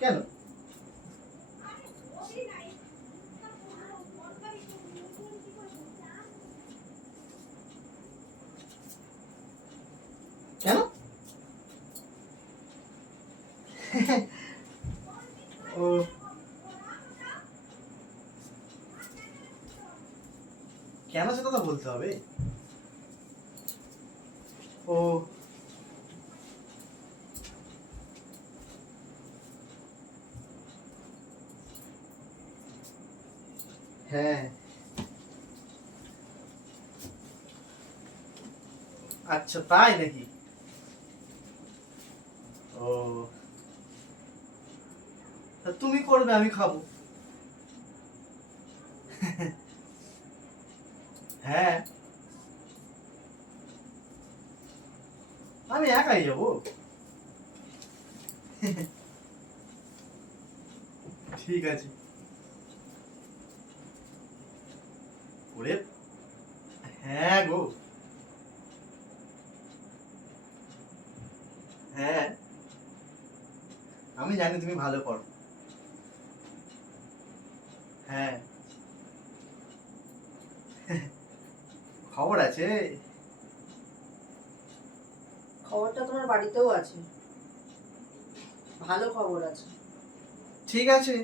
কেন? কেন? ও কেন সেটা তো বলতে হবে। ও হ্যাঁ, আচ্ছা তাই নাকি? ও তা তুমি করবে, আমি খাবো। হ্যাঁ, আমি একাই যাবো। ঠিক আছে। ওরে হ্যাঁ গো, হ্যাঁ আমি জানি তুমি ভালো করো। হ্যাঁ। খবর আছে। খবরটা তোমার বাড়িতেও আছে, ভালো খবর আছে। ঠিক আছে।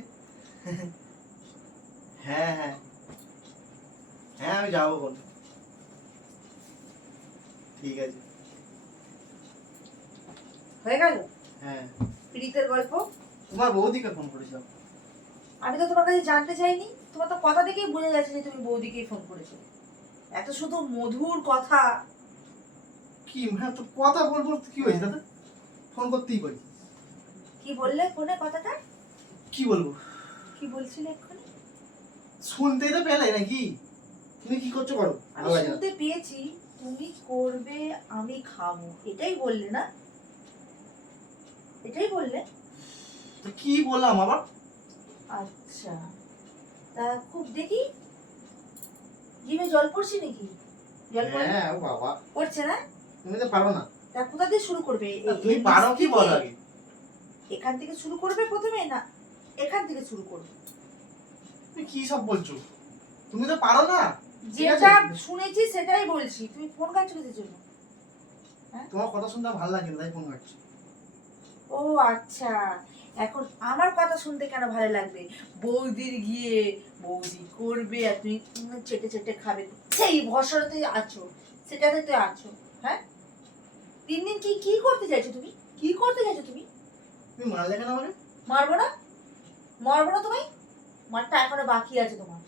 হ্যাঁ হ্যাঁ হ্যাঁ আমি যাবো কোন। ঠিক আছে। হয়ে গেল হ্যাঁ, প্রীতের গল্প। তোমার বৌদিকে ফোন করেছিলাম। আমি তো তোমার কাছে জানতে চাইনি, তোমার তো কথা থেকেই বোঝা যাচ্ছে যে তুমি বৌদিকেই ফোন করেছো। এত শুধু মধুর কথা। কি হ্যাঁ, তো কথা বলবো তো কি হয়েছে দাদা? ফোন করতেই পারি। কি বললে ফোনে কথাটা? কি বলবো? কি বলছিলে এক্ষুনি? শুনতেই তো পেলে নাকি? তুমি কি করছো করো, আমি শুনতে পেয়েছি তুমি করবে আমি খাবো, এটাই বললে না? এটাই বললে? তো কি বললাম আবার? আচ্ছা, তা খুব দেখি জিভে জল পড়ছে নাকি? জল হ্যাঁ ও বাবা, পড়ছে না? তুমি তো পারো না। তা কোথা দিয়ে শুরু করবে? তুমি পারো কি বল আগে? এখান থেকে শুরু করবে প্রথমে, না এখান থেকে শুরু করবে? তুমি কি সব বলছো? তুমি তো পারো না। যেটা শুনেছি সেটাই বলছি। তুমি ফোন কাটছো কিসের জন্য? তোমার কথা শুনতে ভালো লাগে না, তাই ফোন কাটছি। ও আচ্ছা, এখন আমার কথা শুনতে কেন ভালো লাগবে? বৌদির গিয়ে বৌদি করবে আর তুমি চেটে চেটে খাবে, সেই ভরসাতে আছো, সেটাতে তো আছো। হ্যাঁ, দিন দিন কি কি করতে চাইছো তুমি? কি করতে চাইছো তুমি? তুমি মারলে কেন আমাকে? মারবো না, মারবো না তোমায়। মারটা এখনো বাকি আছে তোমার।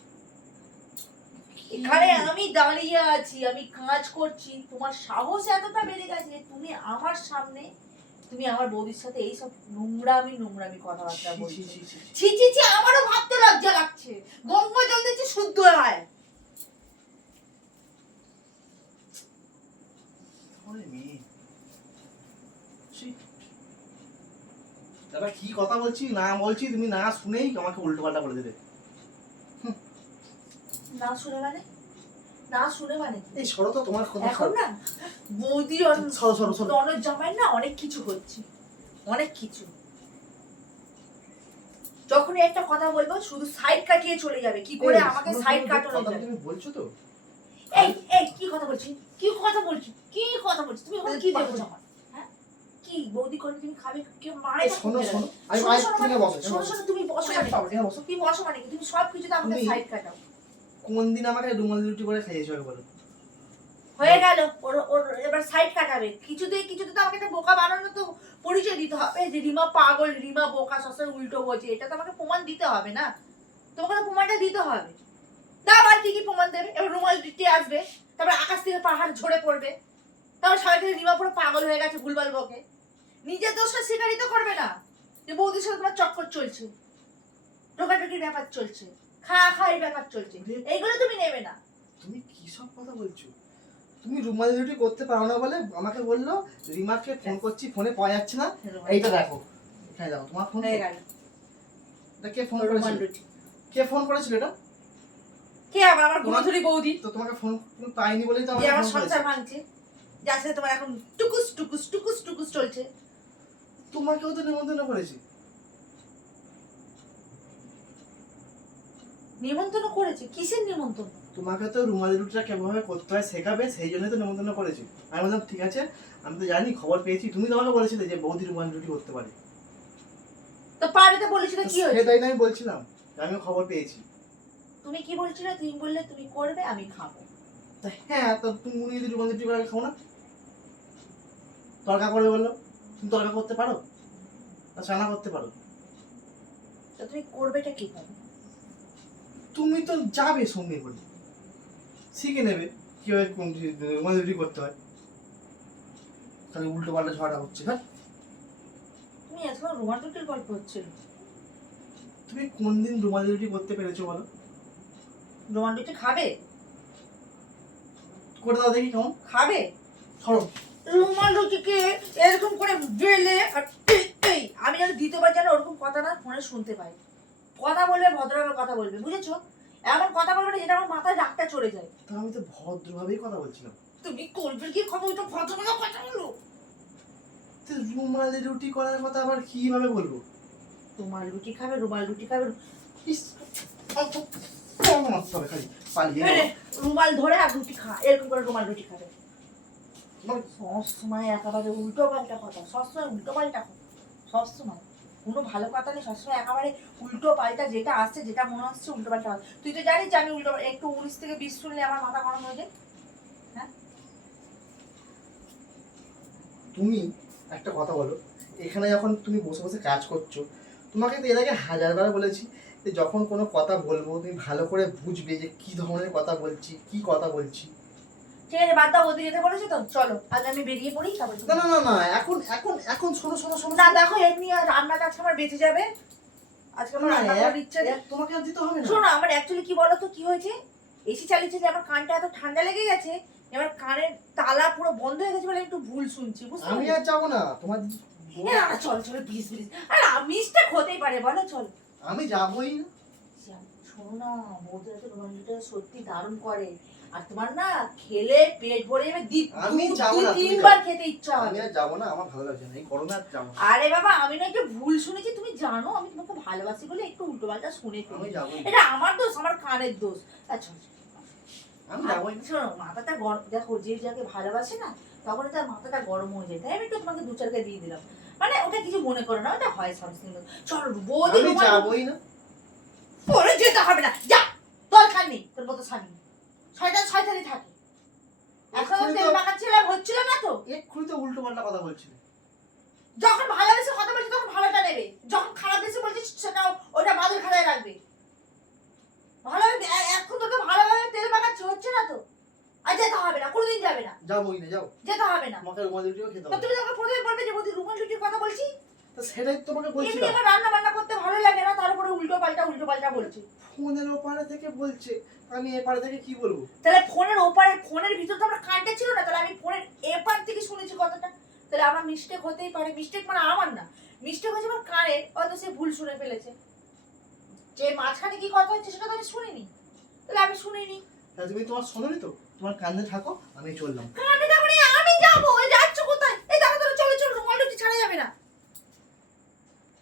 এখানে আমি দাঁড়িয়ে আছি, আমি কাজ করছি, তোমার সাহস এতটা বেড়ে গেছে যে তুমি আমার সামনে, তুমি আমার বৌদির সাথে এইসব নোংরামি কথাবার্তা বলছো। ছি ছি ছি, আমারও ভাবতে লজ্জা লাগছে। গঙ্গা জল দিচ্ছি শুদ্ধ হয়। দাদা কি কথা বলছি না বলছি, তুমি না শুনেই আমাকে উল্টো পাল্টা বলে দেবে। না শুনে মানে? না শুনে মানে এই সরো তো, তোমার কথা এখন না বৌদি ননদ জামাই না অনেক কিছু হচ্ছে, অনেক কিছু। যখনই একটা কথা বলবো শুধু সাইড কাটিয়ে চলে যাবে। কি করে আমাকে সাইড কাটানো যায়? তুমি বলছো তো। এই এই কি কথা বলছি? কি কথা বলছি? কি কথা বলছি? তুমি এখন কি দেখছো আমার? হ্যাঁ, কি বৌদি করে তুমি খাবে? কি মারে? শোনো শোনো, আমি তুমি বসো, শোনো তুমি বসো মানে তুমি বসো মানে তুমি সব কিছুতে আমাকে সাইড কাটাও। কোন দিন আমাকে রুমাল রুটি করে খাইয়েছো আগে বলো? হয়ে গেল, ওর ওর এবার সাইড কাটাবে। কিছুতে তো আমাকে একটা বোকা বানানো তো পরিচয় দিতে হবে যে রিমা পাগল, রিমা বোকা, সবসময় উল্টো বোঝে। এটা তো আমাকে প্রমাণ দিতে হবে না? তোমাকে তো প্রমাণটা দিতে হবে। দাও, আর কি প্রমাণ দেবে? এবার রুমাল দিতে আসবে, তারপর আকাশ থেকে পাহাড় ঝরে পড়বে, তারপর সারাদিন রিমা পুরো পাগল হয়ে গেছে, ভুলভাল বকে। নিজের দোষটা স্বীকারই তো করবে না যে বৌদির সাথে তোমার চক্কর চলছে, ঢোকাঢুকির ব্যাপার চলছে, খাই ব্যাপার চলছে, এইগুলো তুমি নেবে না। তুমি কি সব কথা বলছো? তুমি রুমাল রুটি করতে পারো না বলে আমাকে বললো রিমাকে ফোন করছি, ফোনে পাওয়া যাচ্ছে না। এইটা দেখো, এখানে দেখো তোমার ফোন হয়ে গেল। এটা কে ফোন করেছিল? কে ফোন করেছিল এটা? কে আবার? আমার গুণধরী বৌদি। তো তোমাকে ফোন পাইনি বলেই তো আমার সংসার ভাঙছে। যার সাথে তোমার এখন টুকুস টুকুস টুকুস টুকুস চলছে। তোমাকেও তো নিমন্ত্রণ করেছি। নিমন্ত্রণ করেছে? কিসের নিমন্ত্রণ? তোমাকে তো রুমালি রুটিটা কেমনভাবে করতে হয় শেখাবে, সেই জন্যই তো নিমন্ত্রণ করেছি। আমি বললাম ঠিক আছে, আমি তো জানি, খবর পেয়েছি, তুমি তো আমাকে বলেছিলে যে বৌদি রুমালি রুটি করতে পারে। তো পারে তো বলেছিলে, কি হয়েছে? সেটাই না আমি বলছিলাম, আমিও খবর পেয়েছি। তুমি কি বলছিলে? তুমি বললে তুমি করবে, আমি খাবো। তা হ্যাঁ, তো তুমি উনি যদি রুমালি রুটি করে আমি খাবো না? তরকা করবে বললো, তুমি তরকা করতে পারো না চানা করতে পারো? তো তুমি করবেটা কি করে? তুমি তো যাবে সঙ্গে করে, শিখে নেবে কিভাবে রুমালি রুটি করতে হয়। তাহলে উল্টো পাল্টা ঝগড়া হচ্ছে। হ্যাঁ, তুমি এখন রোমান্টিকের গল্প হচ্ছিল। তুমি কোন দিন রুমালি রুটি করতে পেরেছো বলো? রোমান্টিক খাবে? করে দাও দেখি কেমন। খাবে? ধরো। রুমাল রুটিকে এরকম করে বেলে আর এই আমি যেন দ্বিতীয়বার যেন ওরকম কথা না ফোনে শুনতে পাই। কথা বলবে ভদ্রভাবে কথা বলবে, বুঝেছো? এমন কথা বলবে না যেটা আমার মাথায় রাগটা চড়ে যায়। তা আমি তো ভদ্রভাবেই কথা বলছিলাম। তুমি করবে কি খবর, তো ভদ্রভাবে কথা বলো। তো রুমালি রুটি করার কথা আবার কিভাবে বলবো? রুমাল রুটি খাবে, রুমাল রুটি খাবে। ইস, কম আসতে হবে খালি পালিয়ে এই রুমাল ধরে আর রুটি খা, এরকম করে রুমাল রুটি খাবে। মানে সবসময় একেবারে উল্টো পাল্টা কথা, সবসময় উল্টো পাল্টা কথা, সবসময় কোনো ভালো কথা নেই, সবসময় একেবারে উল্টো পাল্টা, যেটা আসছে যেটা মনে হচ্ছে উল্টো পাল্টা। তুই তো জানিস যে আমি উল্টো একটু 19 থেকে 20 শুনলে আমার মাথা গরম হয়ে যায়। হ্যাঁ, তুমি একটা কথা বলো, এখানে যখন তুমি বসে বসে কাজ করছো, তোমাকে তো এর আগে হাজারবার বলেছি যে যখন কোনো কথা বলবো তুমি ভালো করে বুঝবে যে কি ধরনের কথা বলছি, কি কথা বলছি। ঠিক আছে, বাদ দাও, ওদিকে যেতে বলেছো তো, চলো আজ আমি বেরিয়ে পড়ি। তারপর না না না না, এখন এখন এখন শোনো শোনো শোনো। না দেখো, এমনি আর রান্নাটা আজকে আমার বেঁচে যাবে। আজকে আমার রান্না করার ইচ্ছা নেই। তোমাকে আর দিতে হবে না। শোনো, আমার অ্যাকচুয়ালি কি বলো তো, কি হয়েছে, এসি চালিয়েছে যে আমার কানটা এত ঠান্ডা লেগে গেছে, এবার কানের তালা পুরো বন্ধ হয়ে গেছে বলে একটু ভুল শুনছি, বুঝতে আমি আর যাবো না তোমার। চল চল প্লিজ প্লিজ, আরে মিস্টেক হতেই পারে, বলো চল। আমি যাবোই না। শোনো না, বৌদিরা তো রোমান্টিকটা সত্যি দারুণ করে, আর তোমার না খেলে পেট ভরে যাবে। আমি যাবো না, তুমি তিনবার যাও। খেতে ইচ্ছা হবে। আমি আর যাবো না, আমার ভালো লাগছে না এই গরমে, আর যাবো না। আরে বাবা, আমি না একটু ভুল শুনেছি, তুমি জানো আমি তোমাকে ভালোবাসি বলে একটু উল্টো পাল্টা শুনে আমি ফেলি। যাবোই না। এটা আমার দোষ, আমার কানের দোষ। আচ্ছা আমি যাবোই না। শোনো, মাথাটা গরম, দেখো যে যাকে ভালোবাসে না তখন তার মাথাটা গরম হয়ে যায়, তাই আমি একটু তোমাকে 2-4 দিয়ে দিলাম, মানে ওটা কিছু মনে করো না, ওটা হয় সামথিং। চলো বৌদি, আমি যাবোই না। পরে যেতে হবে না, যা, দরকার নেই তোর মতো স্বামী, শয়তানি থাকে। এখন তেল মাখাচ্ছিলাম, হচ্ছিল না তো। এক্ষুনি তো উল্টো পাল্টা কথা বলছিলে। যখন ভালোবেসে কথা বলছি তখন ভালোটা নেবে, যখন খারাপ বেশি বলছিস সেটাও ওটা বাদুর খাতায় রাখবে। ভালোভাবে এখন তোকে ভালোভাবে তেল মাখাচ্ছি, হচ্ছে না তো। আর যেতে হবে না, কোনোদিন যাবে না। যাবোই না, যাও। যেতে হবে না। তোমাকে রুমালি রুটিও খেতে তো হবে। তুমি আমাকে প্রথমে বলবে যে বৌদি রুমাল রুটির কথা বলছি। তো সেটাই তোমাকে এমনি বলছিলাম। আমার রান্না বান্না করতে ভালো লাগে না, তার উপরে উল্টো পাল্টা বলছি। ফোনের ওপারে থেকে বলছে, আমি এপারে থেকে কি বলবো? তাহলে ফোনের ওপারে, ফোনের ভিতর তো আমার কানটা ছিল না, তাহলে আমি ফোনের এপার থেকে শুনেছি কথাটা, তাহলে আমার মিস্টেক হতেই পারে। মিস্টেক মানে আমার না, মিস্টেক হয়েছে আমার কানে, হয়তো সে ভুল শুনে ফেলেছে। যে মাঝখানে কি কথা হচ্ছে সেটা তো আমি শুনিনি, তাহলে আমি শুনিনি। তাহলে তুমি তোমার শোনোনি তো, তোমার কানে থাকো, আমি চললাম। কানে থাকো, আমি যাবো, এই যাচ্ছ কোথায়? এই দেখো, চলো চলো, রুমাল রুটি ছাড়া যাবে না।